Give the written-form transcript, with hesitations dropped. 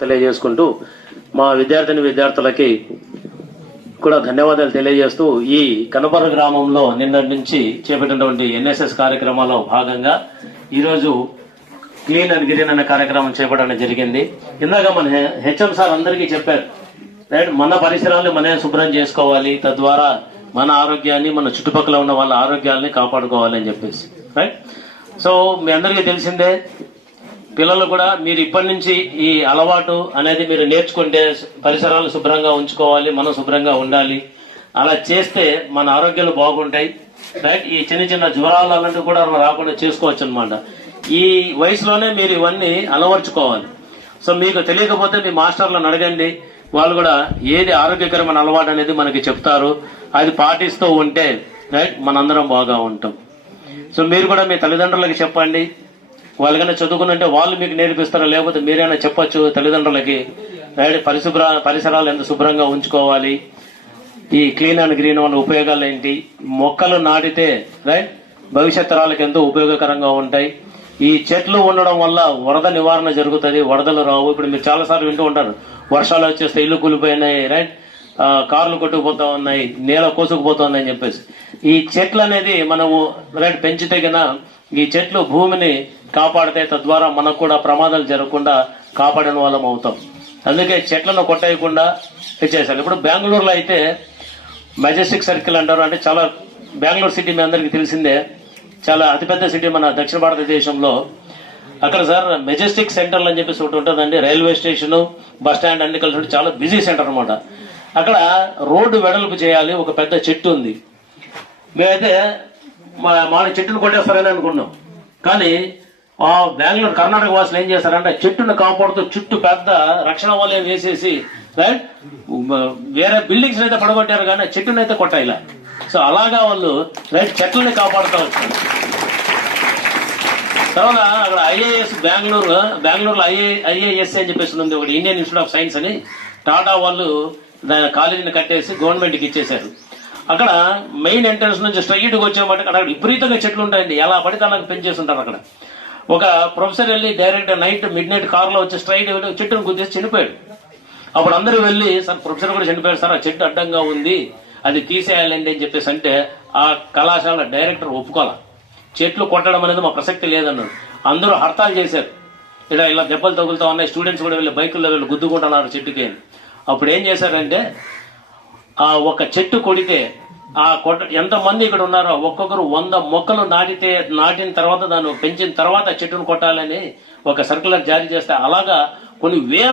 తెలియజేసుకుంటూ మా విద్యార్థులకి కూడా ధన్యవాదాలు తెలియజేస్తూ ఈ కనపర గ్రామంలో నిన్నటి నుంచి చేపట్టినటువంటి ఎన్ఎస్ఎస్ కార్యక్రమాల్లో భాగంగా ఈరోజు క్లీన్ అండ్ గ్రీన్ అనే కార్యక్రమం చేపట్టడం జరిగింది. ఇందాక మన హెచ్ఎం సార్ అందరికీ చెప్పారు, రైట్, మన పరిసరాలను మనమే శుభ్రం చేసుకోవాలి, తద్వారా మన ఆరోగ్యాన్ని మన చుట్టుపక్కల ఉన్న వాళ్ళ ఆరోగ్యాలని కాపాడుకోవాలి అని చెప్పేసి, రైట్. సో మీ అందరికీ తెలిసిందే, పిల్లలు కూడా మీరు ఇప్పటి నుంచి ఈ అలవాటు అనేది మీరు నేర్చుకుంటే పరిసరాలు శుభ్రంగా ఉంచుకోవాలి, మనం శుభ్రంగా ఉండాలి. అలా చేస్తే మన ఆరోగ్యాలు బాగుంటాయి, రైట్. ఈ చిన్న చిన్న జ్వరాలు అలాంటివి కూడా రాకుండా చేసుకోవచ్చు అనమాట. ఈ వయసులోనే మీరు ఇవన్నీ అలవర్చుకోవాలి. సో మీకు తెలియకపోతే మీ మాస్టర్లను అడగండి, వాళ్ళు కూడా ఏది ఆరోగ్యకరమైన అలవాటు అనేది మనకి చెప్తారు. అది పాటిస్తూ ఉంటే రైట్ మనందరం బాగా ఉంటాం. సో మీరు కూడా మీ తల్లిదండ్రులకి చెప్పండి, వాళ్ళకైనా చదువుకున్నంటే వాళ్ళు మీకు నేర్పిస్తారా, లేకపోతే మీరైనా చెప్పొచ్చు తల్లిదండ్రులకి, రైట్. పరిసరాలు ఎంత శుభ్రంగా ఉంచుకోవాలి, ఈ క్లీన్ అండ్ గ్రీన్ వల్ల ఉపయోగాలు ఏంటి, మొక్కలు నాటితే రైట్ భవిష్యత్ తరాలకు ఎంతో ఉపయోగకరంగా ఉంటాయి. ఈ చెట్లు ఉండడం వల్ల వరద నివారణ జరుగుతుంది, వరదలు రావు. ఇప్పుడు మీరు చాలా సార్లు వింటూ ఉంటారు, వర్షాలు వచ్చేస్తే ఇల్లు కూలిపోయినాయి, రైట్, కార్లు కొట్టుకుపోతా ఉన్నాయి, నేల కోసుకుపోతున్నాయని చెప్పేసి. ఈ చెట్లు అనేది మనము రైట్ పెంచితే గన ఈ చెట్లు భూమిని కాపాడితే తద్వారా మనకు కూడా ప్రమాదాలు జరగకుండా కాపాడిన వాళ్ళం అవుతాం. అందుకే చెట్లను కొట్టేయకుండా చేశారు. ఇప్పుడు బెంగళూరులో అయితే మెజెస్టిక్ సర్కిల్ అంటారు, అంటే చాలా బెంగళూరు సిటీ మీ అందరికీ తెలిసిందే, చాలా అతిపెద్ద సిటీ మన దక్షిణ భారతదేశంలో. అక్కడ సార్ మెజెస్టిక్ సెంటర్ అని చెప్పేసి ఒకటి ఉంటుందండి, రైల్వే స్టేషన్, బస్ స్టాండ్ అన్ని కలిసి చాలా బిజీ సెంటర్ అనమాట. అక్కడ రోడ్డు వెడల్పు చేయాలి, ఒక పెద్ద చెట్టు ఉంది. మేమైతే మా చెట్టును కొట్టేస్తారని అనుకున్నాం, కానీ బెంగళూరు కర్ణాటక వాసులు ఏం చేస్తారంటే చెట్టును కాపాడుతూ చుట్టూ పెద్ద రక్షణ వలయం వేసేసి రైట్ వేరే బిల్డింగ్స్ అయితే పడగొట్టారు, కానీ చెట్టును అయితే కొట్టాయిలా. సో అలాగా వాళ్ళు రైట్ చెట్లని కాపాడుతూ వచ్చారు. తర్వాత అక్కడ ఐఏఎస్ బెంగళూరులో ఐఏఎస్ అని చెప్పేసి ఉంది ఒకటి, ఇండియన్ ఇన్స్టిట్యూట్ ఆఫ్ సైన్స్ అని. టాటా వాళ్ళు దాని కాలేజీని కట్టేసి గవర్నమెంట్కి ఇచ్చేశారు. అక్కడ మెయిన్ ఎంట్రన్స్ నుంచి స్ట్రైట్ గా వచ్చామంటే అక్కడ విపరీతంగా చెట్లు ఉంటాయండి, ఎలా పడితే అలా పెంచేసి ఉంటారు. అక్కడ ఒక ప్రొఫెసర్ వెళ్ళి డైరెక్ట్ మిడ్ నైట్ కార్ లో వచ్చి స్ట్రైట్ చెట్టును గుర్తించి చనిపోయాడు. అప్పుడు అందరూ వెళ్ళి, సార్ ప్రొఫెసర్ కూడా చనిపోయాడు సార్, ఆ చెట్టు అడ్డంగా ఉంది, అది తీసేయాలండి అని చెప్పేసి అంటే ఆ కళాశాల డైరెక్టర్ ఒప్పుకోవాలి, చెట్లు కొట్టడం అనేది మా ప్రసక్తి లేదన్నాడు. అందరూ హర్తాలు చేశారు, ఇలా దెబ్బలు తగులుతా ఉన్నాయి, స్టూడెంట్స్ కూడా వెళ్ళి బైకుల్లో వెళ్ళి గుద్దుకుంటున్నారు చెట్టుకి. అప్పుడు ఏం చేశారంటే ఆ ఒక చెట్టు కొడితే ఎంతమంది ఇక్కడ ఉన్నారో ఒక్కొక్కరు 100 మొక్కలు నాటిన తర్వాత దాన్ని పెంచిన తర్వాత చెట్టును కొట్టాలని ఒక సర్క్యులర్ జారీ చేస్తే అలాగా కొన్ని